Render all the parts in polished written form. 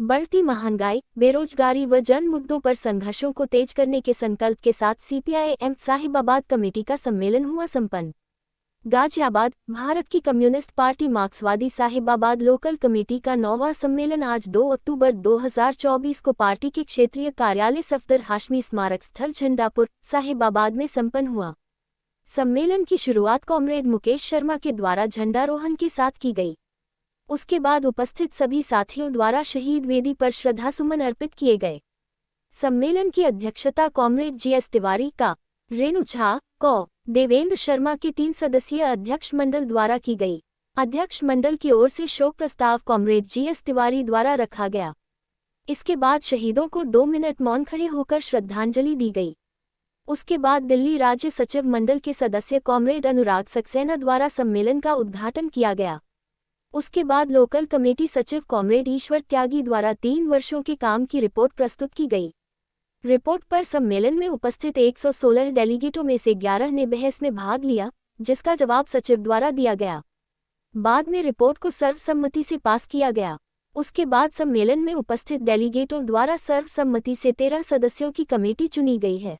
बढ़ती महंगाई, बेरोजगारी व जन मुद्दों पर संघर्षों को तेज करने के संकल्प के साथ सीपीआई-एम साहिबाबाद कमेटी का सम्मेलन हुआ संपन्न। गाजियाबाद, भारत की कम्युनिस्ट पार्टी मार्क्सवादी साहिबाबाद लोकल कमेटी का 9वां सम्मेलन आज 2 अक्टूबर 2024 को पार्टी के क्षेत्रीय कार्यालय सफदर हाशमी स्मारक स्थल झंडापुर, साहिबाबाद में संपन्न हुआ। सम्मेलन की शुरुआत कॉमरेड मुकेश शर्मा के द्वारा झंडारोहण के साथ की गई। उसके बाद उपस्थित सभी साथियों द्वारा शहीद वेदी पर श्रद्धासुमन अर्पित किए गए। सम्मेलन की अध्यक्षता कॉमरेड जीएस तिवारी का, रेणु झा, देवेंद्र शर्मा के 3 सदस्यीय अध्यक्ष मंडल द्वारा की गई। अध्यक्ष मंडल की ओर से शोक प्रस्ताव कॉमरेड जीएस तिवारी द्वारा रखा गया। इसके बाद शहीदों को 2 मिनट मौन खड़े होकर श्रद्धांजलि दी गई। उसके बाद दिल्ली राज्य सचिव मंडल के सदस्य कॉमरेड अनुराग सक्सेना द्वारा सम्मेलन का उद्घाटन किया गया। उसके बाद लोकल कमेटी सचिव कॉमरेड ईश्वर त्यागी द्वारा 3 वर्षों के काम की रिपोर्ट प्रस्तुत की गई। रिपोर्ट पर सम्मेलन में उपस्थित 116 डेलीगेटों में से 11 ने बहस में भाग लिया, जिसका जवाब सचिव द्वारा दिया गया। बाद में रिपोर्ट को सर्वसम्मति से पास किया गया। उसके बाद सम्मेलन में उपस्थित डेलीगेटों द्वारा सर्वसम्मति से 13 सदस्यों की कमेटी चुनी गई है।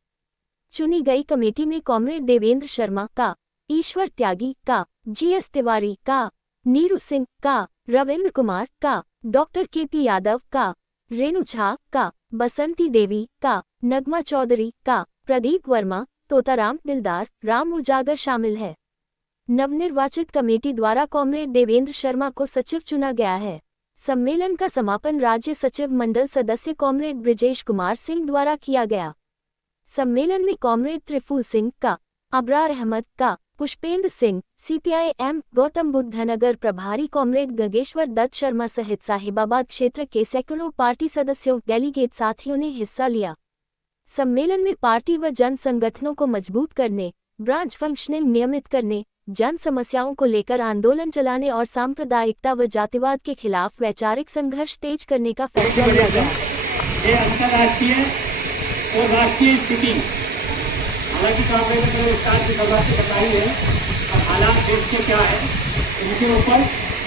चुनी गई कमेटी में कॉमरेड देवेंद्र शर्मा का, ईश्वर त्यागी का, जीएस तिवारी का, नीरू सिंह का, रविंद्र कुमार का, डॉक्टर केपी यादव का, रेणु झा का, बसंती देवी का, नगमा चौधरी का, प्रदीप वर्मा, तोताराम दिलदार, राम उजागर शामिल है। नवनिर्वाचित कमेटी द्वारा कॉमरेड देवेंद्र शर्मा को सचिव चुना गया है। सम्मेलन का समापन राज्य सचिव मंडल सदस्य कॉमरेड ब्रिजेश कुमार सिंह द्वारा किया गया। सम्मेलन में कॉमरेड त्रिफूल सिंह का, अबरार अहमद का, पुष्पेंद्र सिंह, सीपीआई-एम गौतम बुद्ध नगर प्रभारी कॉमरेड गगेश्वर दत्त शर्मा सहित साहिबाबाद क्षेत्र के सैकड़ों पार्टी सदस्यों डेलीगेट साथियों ने हिस्सा लिया। सम्मेलन में पार्टी व जन संगठनों को मजबूत करने, ब्रांच फंक्शनिंग नियमित करने, जन समस्याओं को लेकर आंदोलन चलाने और सांप्रदायिकता व जातिवाद के खिलाफ वैचारिक संघर्ष तेज करने का फैसला लिया गया। ये अंतर्राष्ट्रीय और राष्ट्रीय स्थिति हालांकि कांग्रेस ने विस्तार से बताई है, और हालात देश के क्या है इनके ऊपर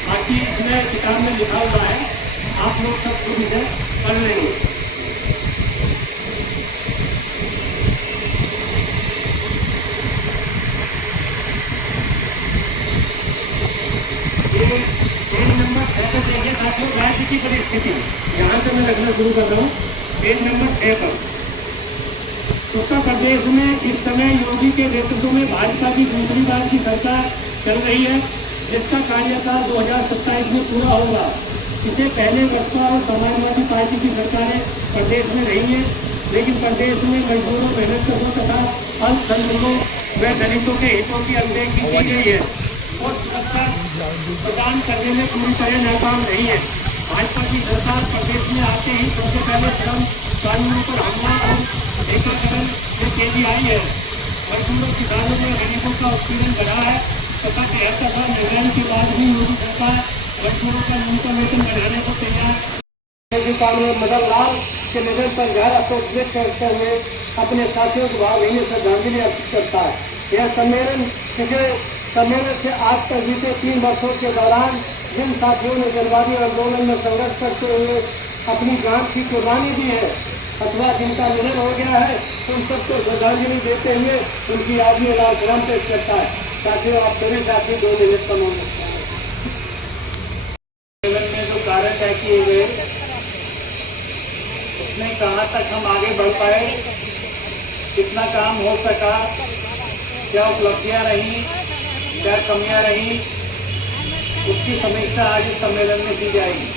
बाकी इसमें किताब में लिखा हुआ है, आप लोग सब खुद इसे पढ़ लेंगे। ये पेज नंबर 6 पर देखिए साथियों, राज्य की परिस्थिति यहाँ से मैं रखना शुरू कर रहा हूँ। पेज नंबर 6 पर उत्तर प्रदेश में इस समय योगी के नेतृत्व में भाजपा की दूसरी बार की सरकार चल रही है, जिसका कार्यकाल 2027 में पूरा होगा। इसे पहले बसपा और समाजवादी पार्टी की सरकारें प्रदेश में रही हैं, लेकिन प्रदेश में मजदूरों, मेहनतकशों तथा अल्पसंख्यकों व दलितों के हितों की अनदेखी की गई है और सुरक्षा प्रदान करने में पूरी तरह नाकाम नहीं है। भाजपा की सरकार प्रदेश में आते ही सबसे पहले श्रम कानूनों पर हमला और एकीकरण में तेजी आई है। मजदूरों, किसानों ने गरीबों का उत्पीड़न बढ़ा है तथा 73 साल निर्णय के बाद भी योगी सरकार मजदूरों का न्यूनतम वेतन बढ़ाने को तैयार। मदन लाल के निधन पर गहरा शोक व्यक्त करते हुए अपने साथियों को भावभीनी श्रद्धांजलि अर्पित करता है। यह सम्मेलन से आज तक बीते 3 वर्षों के दौरान जिन साथियों ने जनवादी आंदोलन में संघर्ष करते हुए अपनी जान की कुर्बानी दी है अथवा जिनका निधन हो गया है, उन सबको श्रद्धांजलि देते हुए उनकी याद में लाल सलाम पेश करता है। साथियों, आप सभी साथी 2 मिनट का मौन रखते हैं। में जो कार्य तय किए गए उसमें कहाँ तक हम आगे बढ़ पाए, कितना काम हो सका, क्या उपलब्धियां रही, क्या कमियां रही, उसकी समीक्षा आज इस सम्मेलन में की जाएगी।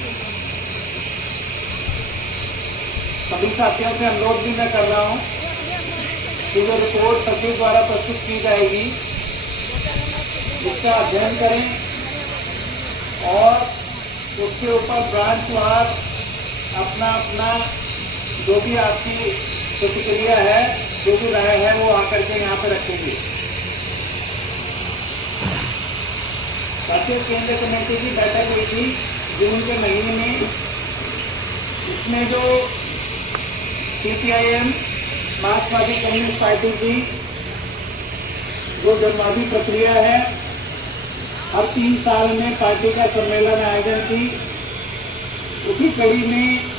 सभी साथियों से अनुरोध भी मैं कर रहा हूं कि जो रिपोर्ट सचिव द्वारा प्रस्तुत की जाएगी उसका अध्ययन करें और उसके ऊपर ब्रांच वार अपना जो भी आपकी प्रतिक्रिया है, जो भी राय है, वो आकर के यहाँ पे रखेंगे। राष्ट्रीय केंद्रीय कमेटी की बैठक हुई थी जून के महीने में। इसमें जो सीपीआई-एम मार्क्सवादी कम्युनिस्ट पार्टी की जो जनवादी प्रक्रिया है, हर 3 साल में पार्टी का सम्मेलन आयोजन की, उसी कड़ी में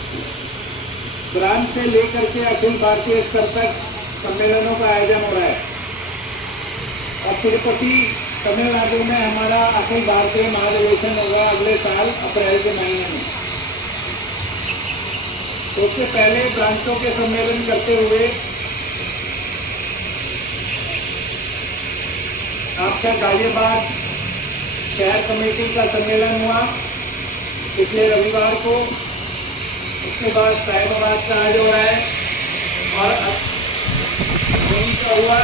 ग्राम से लेकर के अखिल भारतीय स्तर तक सम्मेलनों का आयोजन हो रहा है और तिरुपति तमिलनाडु में हमारा अखिल भारतीय महाधिवेशन होगा अगले साल अप्रैल के महीने में। तो उससे पहले ब्रांचों के सम्मेलन करते हुए आपका गाजियाबाद शहर कमेटी का सम्मेलन हुआ पिछले रविवार को। उसके बाद साहिबाबाद का आज हो रहा है और का हुआ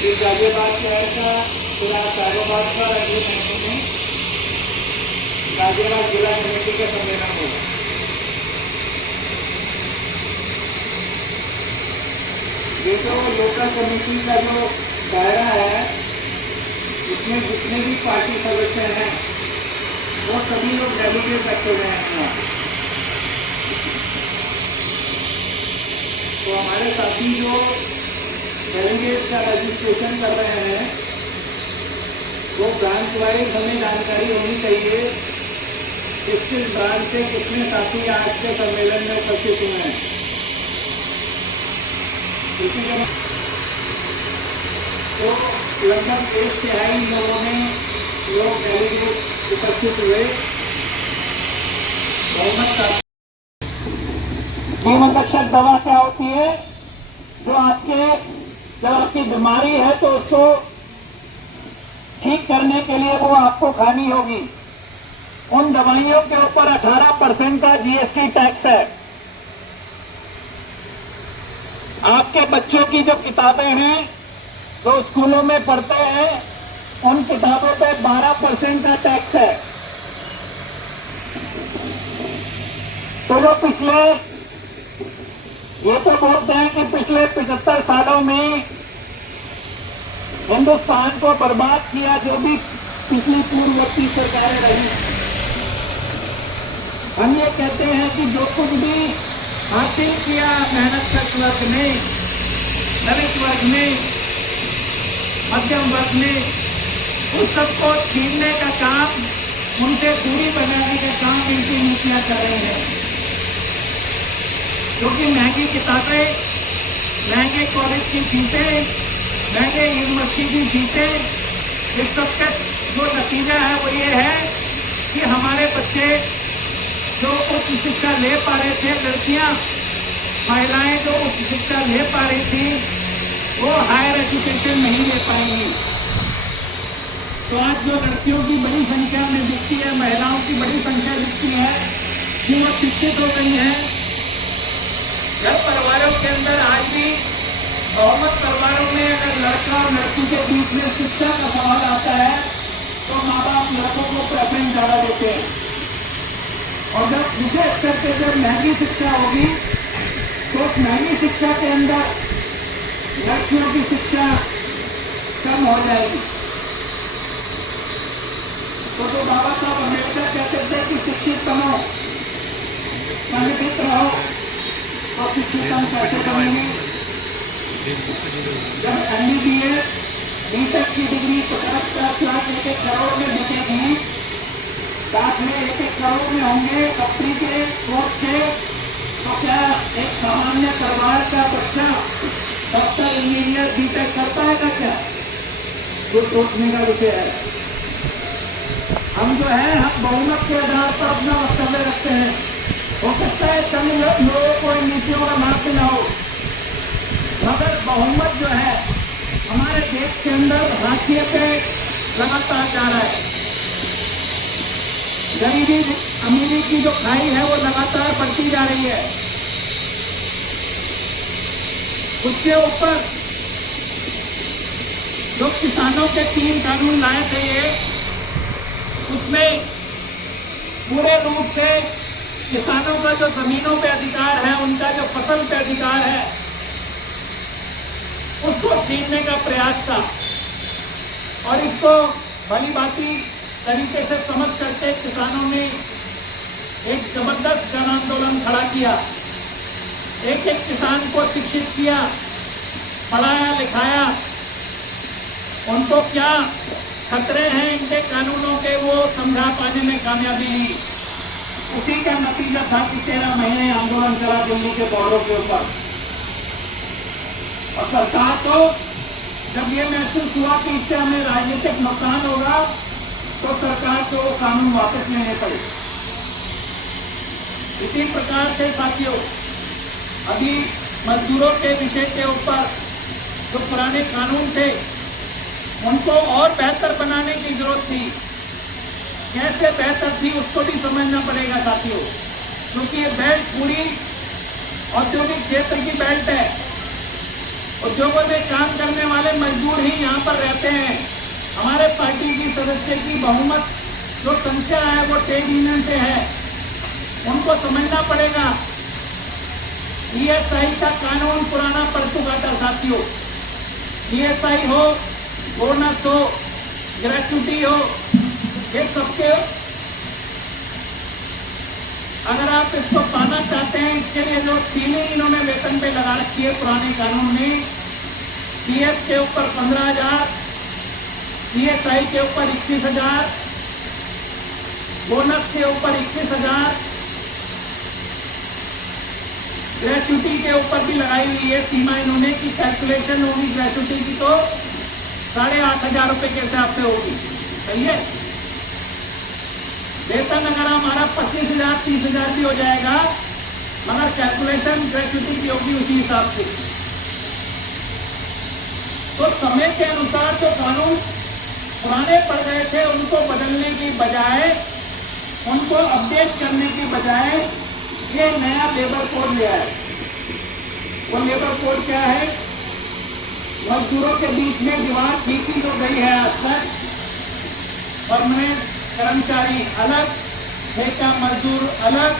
फिर गाजियाबाद शहर का फिर आज साहिबाबाद का अगले महीने में गाजियाबाद जिला कमेटी का सम्मेलन होगा। ये जो लोकल कमेटी का जो दायरा है उसमें जितने भी पार्टी सदस्य हैं वो सभी लोग डेलीगेट रखे हुए हैं। तो हमारे साथी जो डेलीगेट का रजिस्ट्रेशन कर रहे हैं वो ब्रांच वाइज हमें जानकारी होनी चाहिए किस ब्रांच से कितने साथी आज के सम्मेलन में उपस्थित हुए हैं। तो लगभग 1/3 लोग डेलीगेट उपस्थित हुए। जीवन रक्षक दवा क्या होती है? जब आपकी बीमारी है तो उसको ठीक करने के लिए वो आपको खानी होगी। उन दवाइयों के ऊपर 18% का जीएसटी टैक्स है। आपके बच्चों की जो किताबें हैं जो स्कूलों में पढ़ते हैं उन किताबों पे 12% का टैक्स है। तो जो ये तो बोलते हैं कि पिछले 75 सालों में हिंदुस्तान को बर्बाद किया जो भी पिछली पूर्ववर्ती सरकारें रही। हम ये कहते हैं कि जो कुछ भी हासिल किया मेहनत कश वर्ग ने, दलित वर्ग ने, मध्यम वर्ग ने, उस सबको छीनने का काम, उनसे दूरी बनाने का काम इनकी नीतियां कर रहे हैं। क्योंकि महंगी किताबें, महंगे कॉलेज की फीसें, महंगे यूनिवर्सिटी की फीसें, इस सब का जो नतीजा है वो ये है कि हमारे बच्चे जो उच्च शिक्षा ले पा रहे थे, लड़कियां, महिलाएं जो उच्च शिक्षा ले पा रही थी वो हायर एजुकेशन नहीं ले पाएंगी। तो आज जो लड़कियों की बड़ी संख्या में दिखती है, महिलाओं की बड़ी संख्या दिखती है कि वो शिक्षित हो गई है। घर परिवारों के अंदर आज भी बहुमत परिवारों में अगर लड़का और लड़की के बीच में शिक्षा का सवाल आता है तो माँ बाप लड़कों को प्रेफरेंस ज्यादा देते हैं। और जब दूसरे स्तर पे जब महंगी शिक्षा होगी तो उस महंगी शिक्षा के अंदर लड़कियों की शिक्षा कम हो जाएगी। तो जो बाबा साहब अम्बेडकर कहते थे कि शिक्षित बनो, संगठित रहो, तो शिक्षित हम कैसे बनेंगे? जब MBBS B.Tech की डिग्री 50 लाख 1 करोड़ में बिकेगी, दाखिले 1 करोड़ में होंगे डॉक्टरी के कोर्स से, तो क्या एक सामान्य परिवार का बच्चा डॉक्टर, इंजीनियर, B.Tech कर पाएगा क्या? वो सोचने का विषय है। हम जो है हम बहुमत के आधार पर अपना वक्तव्य रखते हैं। हो सकता है कई लोगों को इन नीतियों का लाभ भी ना हो, मगर बहुमत जो है हमारे देश के अंदर हाशिए पे लगातार जा रहा है। गरीबी अमीरी की जो खाई है वो लगातार बढ़ती जा रही है। उसके ऊपर जो किसानों के 3 कानून लाए थे ये, उसमें पूरे रूप से किसानों का जो जमीनों पे अधिकार है, उनका जो फसल पे अधिकार है, उसको छीनने का प्रयास था। और इसको भली भांति तरीके से समझ करके किसानों ने एक जबरदस्त जन आंदोलन खड़ा किया। एक एक किसान को शिक्षित किया, पढ़ाया लिखाया, उनको क्या खतरे हैं इनके कानूनों के वो समझा पाने में कामयाबी ली। उसी का नतीजा था कि 13 महीने आंदोलन चला दिल्ली के बॉर्डरों के ऊपर। और सरकार को जब ये महसूस हुआ कि इससे हमें राजनीतिक नुकसान होगा, तो सरकार को वो कानून वापस लेने पड़े। इसी प्रकार से साथियों, अभी मजदूरों के विषय के ऊपर जो पुराने कानून थे उनको और बेहतर बनाने की जरूरत थी। कैसे बेहतर थी उसको भी समझना पड़ेगा साथियों, क्योंकि ये बेल्ट पूरी औद्योगिक क्षेत्र की बेल्ट है। उद्योगों में काम करने वाले मजदूर ही यहाँ पर रहते हैं। हमारे पार्टी की सदस्य की बहुमत जो संख्या है वो ट्रेड यूनियन से है। उनको समझना पड़ेगा। ईएसआई का कानून पुराना पड़ चुका था साथियों। ईएसआई हो, बोनस हो, ग्रेच्युटी हो, ये सबके अगर आप इसको पाना चाहते हैं, इसके लिए जो सीलिंग इन्होंने वेतन पे लगा रखी है पुराने कानून में, पीएफ के ऊपर 15,000, ईएसआई के ऊपर 21,000, बोनस के ऊपर 21,000, ग्रेच्युटी के ऊपर भी लगाई हुई है सीमा इन्होंने की कैलकुलेशन होगी ग्रेच्युटी की तो 8,500 रुपए के हिसाब से होगी। सही है। वेतन अगर हमारा 25,000 30,000 भी हो जाएगा, मगर कैलकुलेशन ग्रेच्युटी की होगी उसी हिसाब से। तो समय के अनुसार जो कानून पुराने पड़ गए थे उनको बदलने की बजाय, उनको अपडेट करने की बजाय ये नया लेबर कोड लिया है। वो लेबर कोड क्या है? मजदूरों के बीच में दीवार खींची जो गई है आज तक, परमानेंट कर्मचारी अलग, ठेका मजदूर अलग,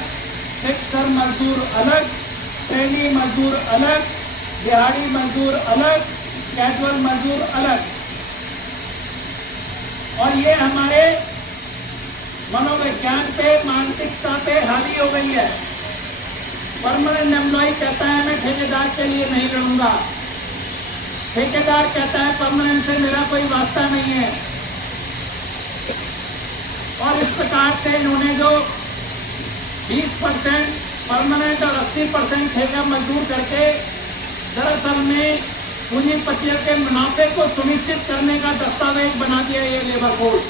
फिक्स टर्म मजदूर अलग, ट्रेनी मजदूर अलग, दिहाड़ी मजदूर अलग, कैजुअल मजदूर अलग। और ये हमारे मनोविज्ञान पे, मानसिकता पे हावी हो गई है। परमानेंट एम्प्लॉय कहता है मैं ठेकेदार के लिए नहीं लड़ूंगा, ठेकेदार कहता है परमानेंट से मेरा कोई वास्ता नहीं है। और इस प्रकार से इन्होंने जो 20% परमानेंट और 80% ठेका मजदूर करके दरअसल में पूंजीपतियों के मुनाफे को सुनिश्चित करने का दस्तावेज बना दिया ये लेबर कोड।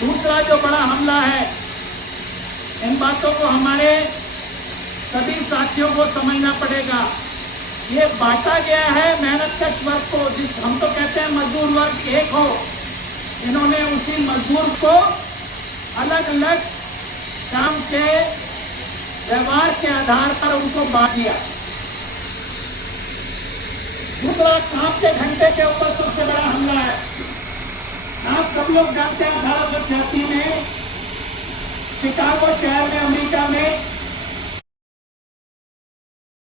दूसरा जो बड़ा हमला है, इन बातों को हमारे सभी साथियों को समझना पड़ेगा। ये बांटा गया है मेहनतकश वर्ग को, जिस हम तो कहते हैं मजदूर वर्ग एक हो, इन्होंने उसी मजदूर को अलग अलग काम के व्यवहार के आधार पर उनको बांट दिया। दूसरा, काम के घंटे के ऊपर सबसे बड़ा हमला है। आप सब लोग जानते हैं 1886 में शिकागो शहर में अमेरिका में